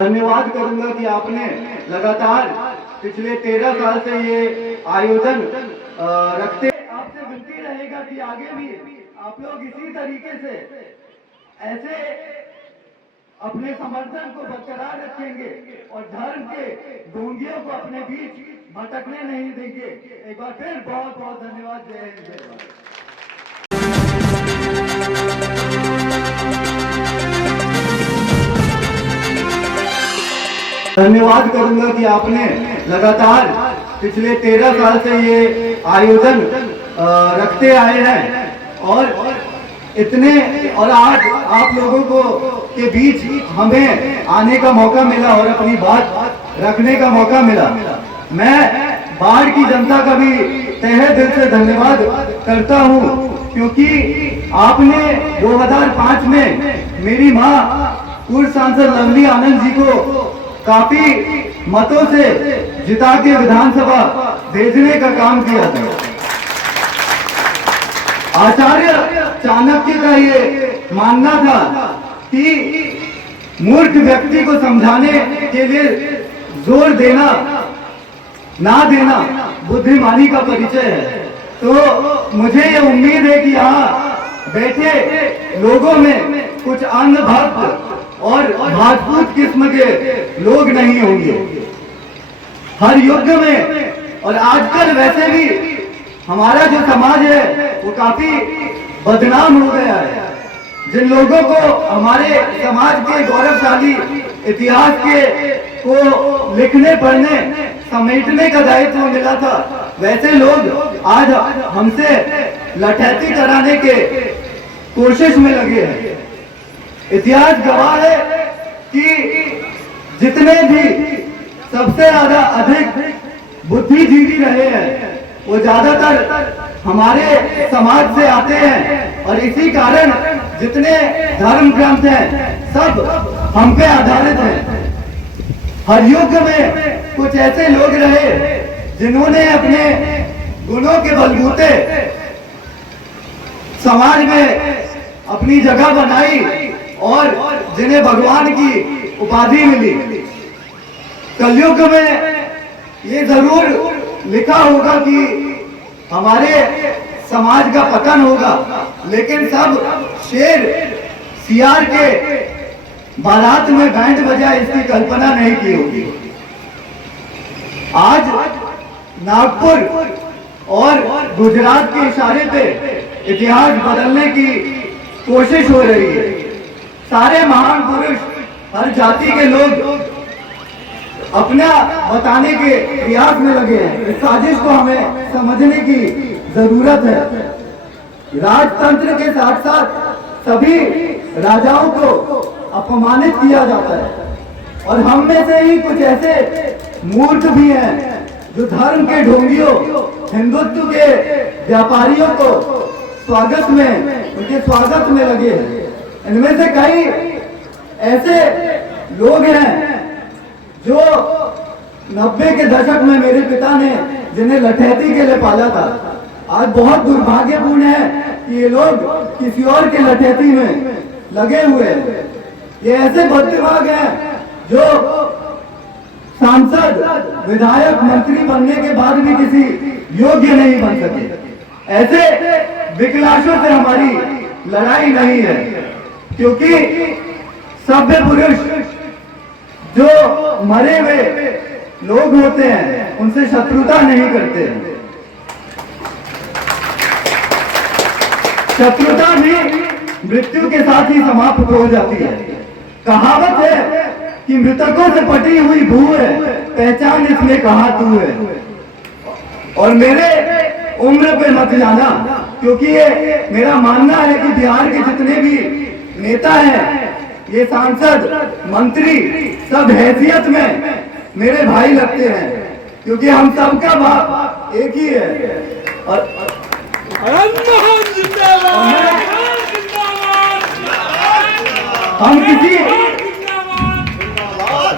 धन्यवाद करूंगा कि आपने लगातार पिछले 13 साल से ये आयोजन रखते। आपसे विनती रहेगा कि आगे भी आप लोग इसी तरीके से ऐसे अपने समर्थन को बरकरार रखेंगे और धर्म के ढोंगियों को अपने बीच भटकने नहीं देंगे। एक बार फिर बहुत बहुत धन्यवाद। जय हिंद, जय भारत। धन्यवाद करूंगा कि आपने लगातार पिछले 13 साल से ये आयोजन रखते आए हैं और इतने और आज आप लोगों को के बीच हमें आने का मौका मिला और अपनी बात रखने का मौका मिला। मैं बाढ़ की जनता का भी तहे दिल से धन्यवाद करता हूं, क्योंकि आपने 2005 में मेरी मां पूर्व सांसद लवली आनंद जी को काफी मतों से जिता के विधानसभा भेजने का काम किया था। आचार्य चाणक्य का ये मानना था कि मूर्ख व्यक्ति को समझाने के लिए जोर देना ना देना बुद्धिमानी का परिचय है। तो मुझे ये उम्मीद है कि यहाँ बैठे लोगों में कुछ अंधभक्त और भाजपूत किस्म के लोग नहीं होंगे। हर युग में और आजकल वैसे भी हमारा जो समाज है वो काफी बदनाम हो गया है। जिन लोगों को हमारे समाज के गौरवशाली इतिहास के को लिखने पढ़ने समेटने का दायित्व मिला था, वैसे लोग आज हमसे लठैती कराने के कोशिश में लगे हैं। इतिहास गवाह है कि जितने भी सबसे ज्यादा अधिक बुद्धिजीवी रहे हैं वो ज्यादातर हमारे समाज से आते हैं और इसी कारण जितने धर्म ग्रंथ हैं सब हम पे आधारित हैं। हर युग में कुछ ऐसे लोग रहे जिन्होंने अपने गुणों के बलबूते समाज में अपनी जगह बनाई और जिन्हें भगवान की उपाधि मिली। कलयुग में ये जरूर लिखा होगा कि हमारे समाज का पतन होगा, लेकिन सब शेर सियार के बारात में बैंड बजा इसकी कल्पना नहीं की होगी। आज नागपुर और गुजरात के इशारे पे इतिहास बदलने की कोशिश हो रही है। सारे महान पुरुष, हर जाति के लोग अपना बताने के प्रयास में लगे हैं। इस साजिश को हमें समझने की जरूरत है। राजतंत्र के साथ साथ सभी राजाओं को अपमानित किया जाता है और हम में से ही कुछ ऐसे मूर्ख भी हैं जो धर्म के ढोंगियों, हिंदुत्व के व्यापारियों को उनके स्वागत में लगे हैं। इनमें से कई ऐसे लोग हैं जो 90 के दशक में मेरे पिता ने जिन्हें लठैती के लिए पाला था, आज बहुत दुर्भाग्यपूर्ण है कि ये लोग किसी और के लठैती में लगे हुए हैं। ये ऐसे बुद्धिमान हैं जो सांसद, विधायक, मंत्री बनने के बाद भी किसी योग्य नहीं बन सके। ऐसे विकलांगों से हमारी लड़ाई नहीं है, क्योंकि सभ्य पुरुष जो मरे हुए लोग होते हैं उनसे शत्रुता नहीं करते हैं। शत्रुता भी मृत्यु के साथ ही समाप्त हो जाती है। कहावत है कि मृतकों से पटी हुई भू है, पहचान इसमें कहां तू है। और मेरे उम्र पे मत जाना, क्योंकि ये मेरा मानना है कि बिहार के जितने भी नेता हैं, ये सांसद, मंत्री, सब हैसियत में मेरे भाई लगते हैं, क्योंकि हम सबका बाप एक ही है। और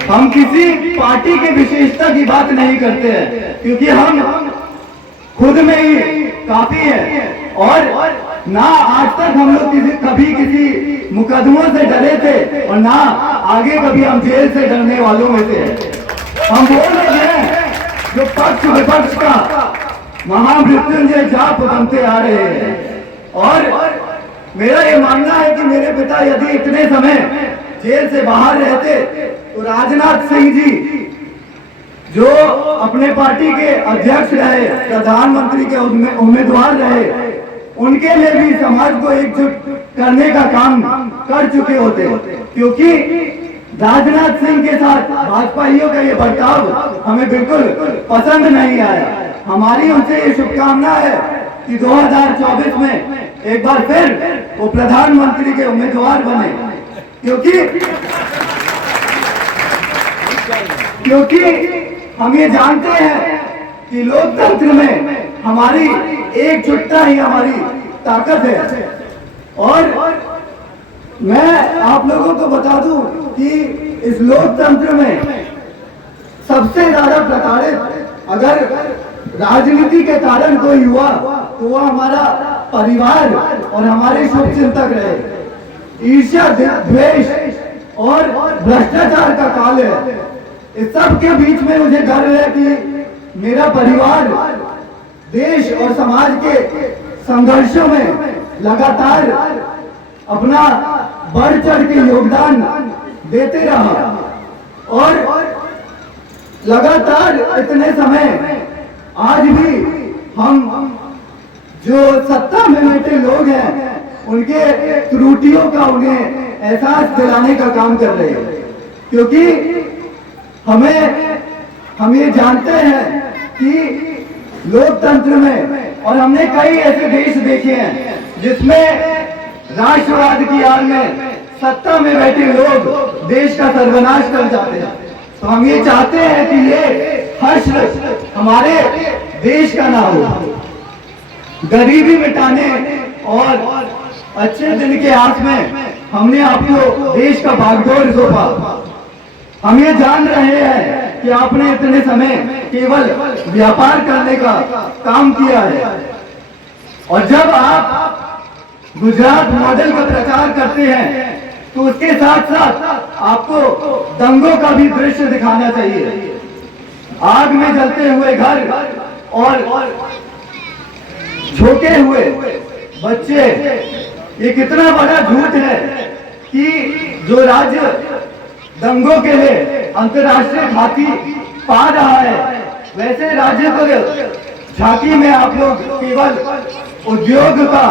हम किसी पार्टी की विशेषता की बात नहीं करते हैं, क्योंकि हम खुद में ही काफी है और ना आज तक हम लोग कभी किसी मुकदमों से डरे थे और ना आगे कभी हम जेल से डरने वालों में थे। हम बोल रहे हैं जो पक्ष विपक्ष का महामृत्युंजय जाप बनते आ रहे हैं। और मेरा ये मानना है कि मेरे पिता यदि इतने समय जेल से बाहर रहते तो राजनाथ सिंह जी जो अपने पार्टी के अध्यक्ष रहे, प्रधानमंत्री के उम्मीदवार रहे, उनके लिए भी समाज को एकजुट करने का काम कर चुके होते। क्योंकि राजनाथ सिंह के साथ भाजपाइयों का ये बर्ताव हमें बिल्कुल पसंद नहीं आया। हमारी उनसे ये शुभकामना है कि 2024 में एक बार फिर वो प्रधानमंत्री के उम्मीदवार बने। क्योंकि हम ये जानते हैं कि लोकतंत्र में हमारी एकजुटता ही हमारी ताकत है। और मैं आप लोगों को बता दूं कि इस लोकतंत्र में सबसे ज्यादा प्रताड़ित अगर राजनीति के कारण कोई हुआ तो वह हमारा परिवार और हमारे शुभचिंतक रहे। ईर्ष्या, द्वेष और भ्रष्टाचार का काल है। इस सब के बीच में मुझे गर्व है कि मेरा परिवार देश और समाज के संघर्षों में लगातार अपना बढ़ चढ़ के योगदान देते रहा। और लगातार इतने समय आज भी हम जो सत्ता में बैठे लोग हैं उनके त्रुटियों का उन्हें एहसास दिलाने का काम कर रहे हैं। क्योंकि हम ये जानते हैं कि लोकतंत्र में, और हमने कई ऐसे देश देखे हैं जिसमें राष्ट्रवाद की आड़ में सत्ता में बैठे लोग देश का सर्वनाश कर जाते हैं। तो हम ये चाहते हैं कि ये हर्ष हमारे देश का ना हो। गरीबी मिटाने और अच्छे दिन के आस में हमने आपको देश का बागडोर सौंपा। हम ये जान रहे हैं कि आपने इतने समय केवल व्यापार करने का काम किया है। और जब आप गुजरात मॉडल का प्रचार करते हैं तो उसके साथ साथ आपको दंगों का भी दृश्य दिखाना चाहिए। आग में जलते हुए घर और झोंके हुए बच्चे, ये कितना बड़ा झूठ है कि जो राज्य दंगों के लिए अंतर्राष्ट्रीय ख्याति पा रहा है वैसे राज्य को झांकी में आप लोग केवल उद्योग का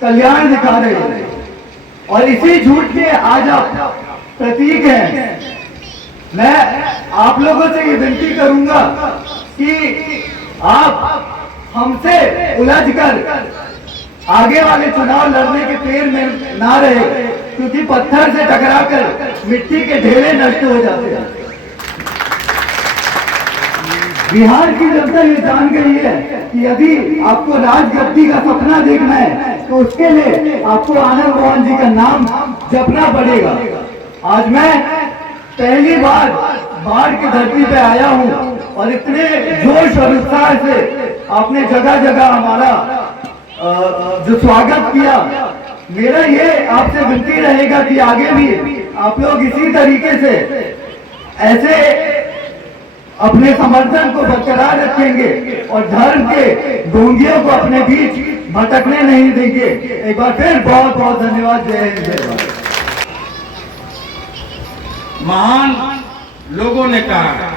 कल्याण दिखा रहे हैं। और इसी झूठ के आज आप प्रतीक हैं। मैं आप लोगों से ये विनती करूंगा कि आप हमसे उलझकर आगे वाले चुनाव लड़ने के फेर में ना रहे, क्योंकि पत्थर से टकराकर मिट्टी के ढेले नष्ट हो जाते हैं। बिहार की जनता ये जान गई है कि यदि आपको राजगद्दी का सपना देखना है तो उसके लिए आपको आनंद मोहन जी का नाम जपना पड़ेगा। आज मैं पहली बार बाढ़ की धरती पे आया हूँ और इतने जोश और उत्साह से आपने जगह जगह हमारा जो स्वागत किया। मेरा ये आपसे विनती रहेगा कि आगे भी आप लोग इसी तरीके से ऐसे अपने समर्थन को बरकरार रखेंगे और धर्म के ढोंगियों को अपने बीच भटकने नहीं देंगे। एक बार फिर बहुत बहुत धन्यवाद। जय हिंद, जय भारत। महान लोगों ने कहा,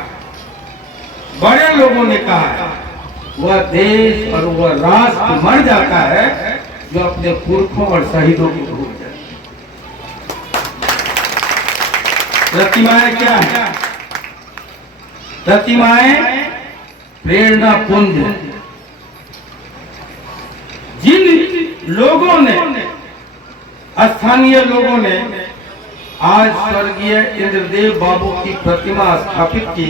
बड़े लोगों ने कहा, वह देश और वह राष्ट्र मर जाता है जो अपने पुरखों और शहीदों को भूल जाए। प्रतिमाएं क्या है? प्रतिमाएं प्रेरणा पुंज। जिन लोगों ने, स्थानीय लोगों ने आज स्वर्गीय इंद्रदेव बाबू की प्रतिमा स्थापित की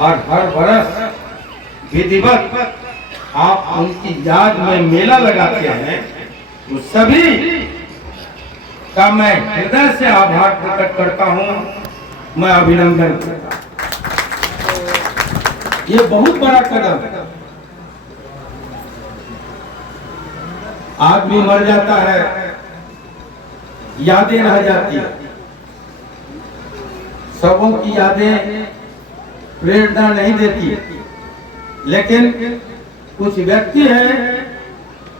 और हर वर्ष विधिवत आप उनकी याद में मेला लगाते हैं, वो सभी का मैं हृदय से आभार प्रकट करता हूं, मैं अभिनंदन करता हूं। ये बहुत बड़ा कदम है। आदमी मर जाता है, यादें रह जाती है। सबों की यादें प्रेरणा नहीं देती, लेकिन कुछ व्यक्ति है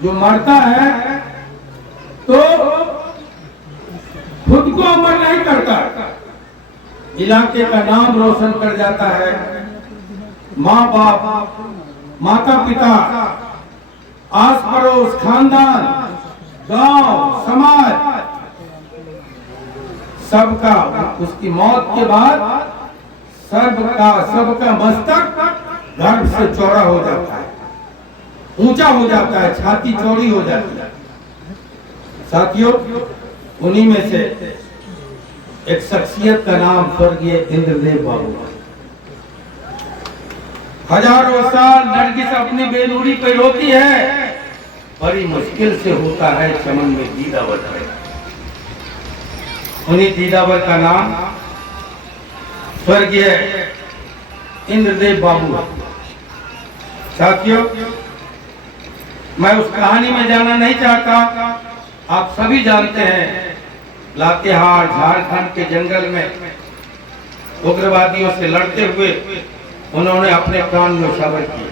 जो मरता है तो खुद को अमर नहीं करता, इलाके का नाम रोशन कर जाता है। माँ बाप, माता पिता, आस पड़ोस, खानदान, गांव, समाज, सबका उसकी मौत के बाद सबका मस्तक गर्भ से चौड़ा हो जाता है, ऊंचा हो जाता है, छाती चौड़ी हो जाती है। साथियों, उन्हीं में से एक शख्सियत का नाम स्वर्गीय इंद्रदेव बाबू। हजारों साल नरगिस अपनी बेनूरी पे रोती है, बड़ी मुश्किल से होता है चमन में दीदावर। उन्हीं दीदावर का नाम स्वर्गीय इंद्रदेव बाबू। साथियों, मैं उस कहानी में जाना नहीं चाहता, आप सभी जानते हैं लातेहार झारखंड के जंगल में उग्रवादियों से लड़ते हुए उन्होंने अपने प्राण न्यौछावर किए।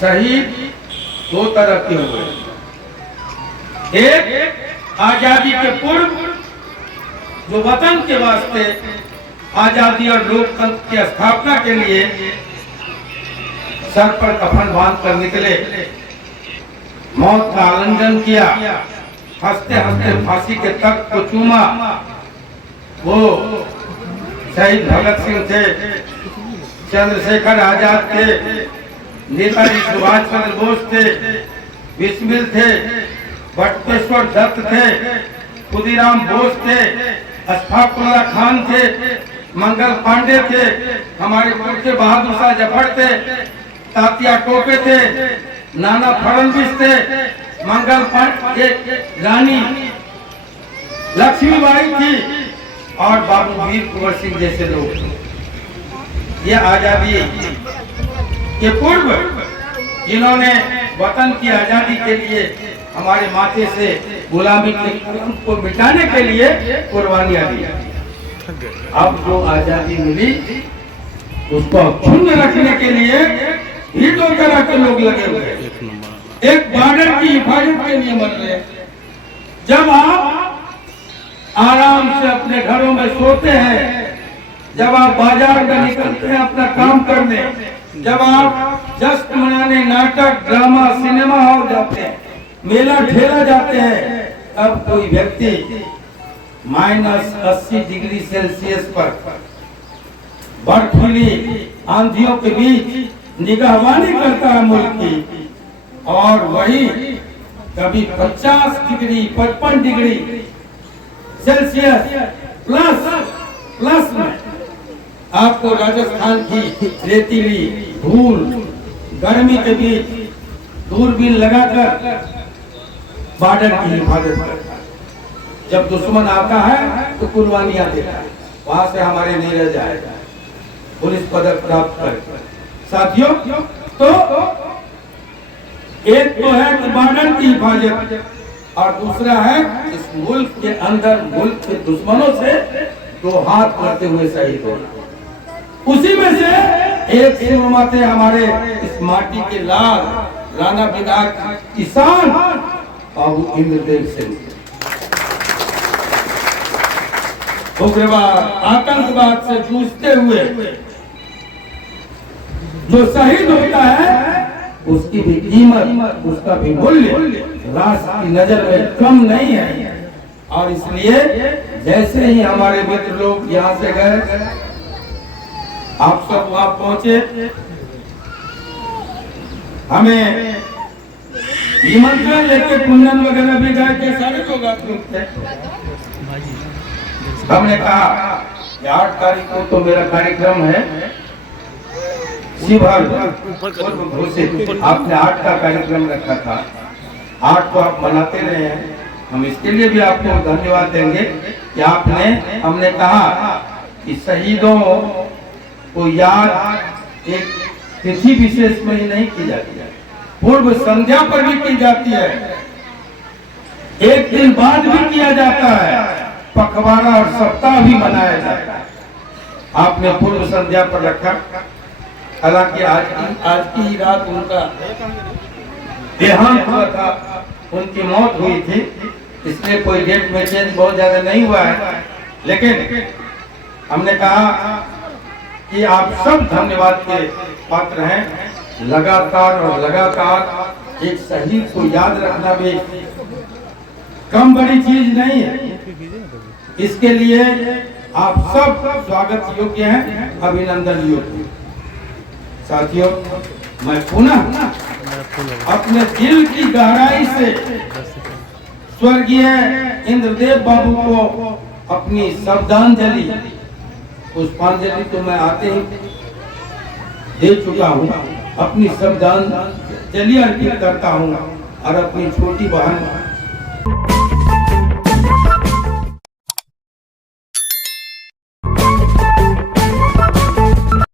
शहीद दो तरह के हुए, एक आजादी के पूर्व जो वतन के वास्ते आजादी और लोकतंत्र की स्थापना के लिए सर पर कफन बांध कर निकले, मौत का आलिंगन किया, हंसते हंसते फांसी के तख्त को चूमा। वो शहीद भगत सिंह थे, चंद्रशेखर आजाद थे, नेताजी सुभाष चंद्र बोस थे, बिस्मिल थे, बटुकेश्वर दत्त थे, खुदीराम बोस थे, अशफाकुल्लाह खान थे, मंगल पांडे थे, हमारे पुरखे बहादुर शाह जफर थे, तात्या टोपे थे, नाना फडणवीस थे, मंगल पांडे, रानी लक्ष्मीबाई थी और बाबू वीर कुंवर सिंह जैसे लोग। ये आजादी के पूर्व जिन्होंने वतन की आजादी के लिए हमारे माथे से गुलामी को मिटाने के लिए कुर्बानियां दी। अब जो आजादी मिली उसको अक्षुण्ण रखने के लिए ही दो तरह के लोग लगे हुए। एक बॉर्डर की हिफाजत के लिए मर रहे। जब आप आराम से अपने घरों में सोते हैं, जब आप बाजार में निकलते हैं अपना काम करने, जब आप जश्न मनाने नाटक, ड्रामा, सिनेमा हॉल जाते हैं, मेला ठेला जाते हैं, तब कोई व्यक्ति -80 डिग्री सेल्सियस पर बर्फीली आंधियों के बीच निगहबानी करता है मुल्क की, और वही कभी 50 डिग्री 55 डिग्री सेल्सियस प्लस में आपको राजस्थान की रेतीली धूल गर्मी के बीच दूरबीन लगाकर बॉर्डर की हिफाजत करता है। जब दुश्मन आता है तो कुर्बानियां देता है, वहां से हमारे नीरज आएगा, पुलिस पदक प्राप्त कर। साथियों, तो एक तो है कि बॉर्डर की हिफाजत और दूसरा है इस मुल्क के अंदर मुल्क के दुश्मनों से दो हाथ करते हुए शहीद होना। उसी में से एक सिरमा थे हमारे इस माटी के लाल राणा विधायक किसान बाबू इंद्रदेव सिंह। उग्रवाद आतंकवाद से जूझते हुए जो शहीद होता है उसकी भी कीमत, उसका भी मूल्य राष्ट्र की नजर में कम नहीं है। और इसलिए जैसे ही हमारे मित्र लोग यहाँ से गए, आप सब वहां पहुंचे, हमें निमंत्रण लेके कुंदन वगैरह भी गए थे, सारे लोग आप लोग थे। हमने कहा कि 8 तारीख को तो मेरा कार्यक्रम है शिवहर घोषित, आपने 8 का कार्यक्रम रखा था, 8 को आप मनाते रहे हैं, हम इसके लिए भी आपको धन्यवाद देंगे कि हमने कहा कि शहीदों को याद एक तिथि विशेष में ही नहीं की जाती है, पूर्व संध्या पर भी की जाती है, एक दिन बाद भी किया जाता है, पखवाड़ा और सप्ताह भी मनाया जाता है। आपने पूर्व संध्या पर रखा, हालांकि आज की रात उनका देहांत हुआ था, उनकी मौत हुई थी, इसलिए कोई डेट में चेंज बहुत ज्यादा नहीं हुआ है। लेकिन हमने कहा कि आप सब धन्यवाद के पात्र हैं। लगातार और लगातार एक शहीद को याद रखना भी कम बड़ी चीज नहीं है। इसके लिए आप सब स्वागत योग्य हैं, अभिनंदन योग्य। साथियों, मैं पुनः अपने दिल की गहराई से स्वर्गीय इंद्रदेव बाबू को अपनी श्रद्धांजलि, पुष्पांजलि तो मैं आते ही दे चुका हूँ, अपनी श्रद्धांजलि अर्पित करता हूँ और अपनी छोटी बहन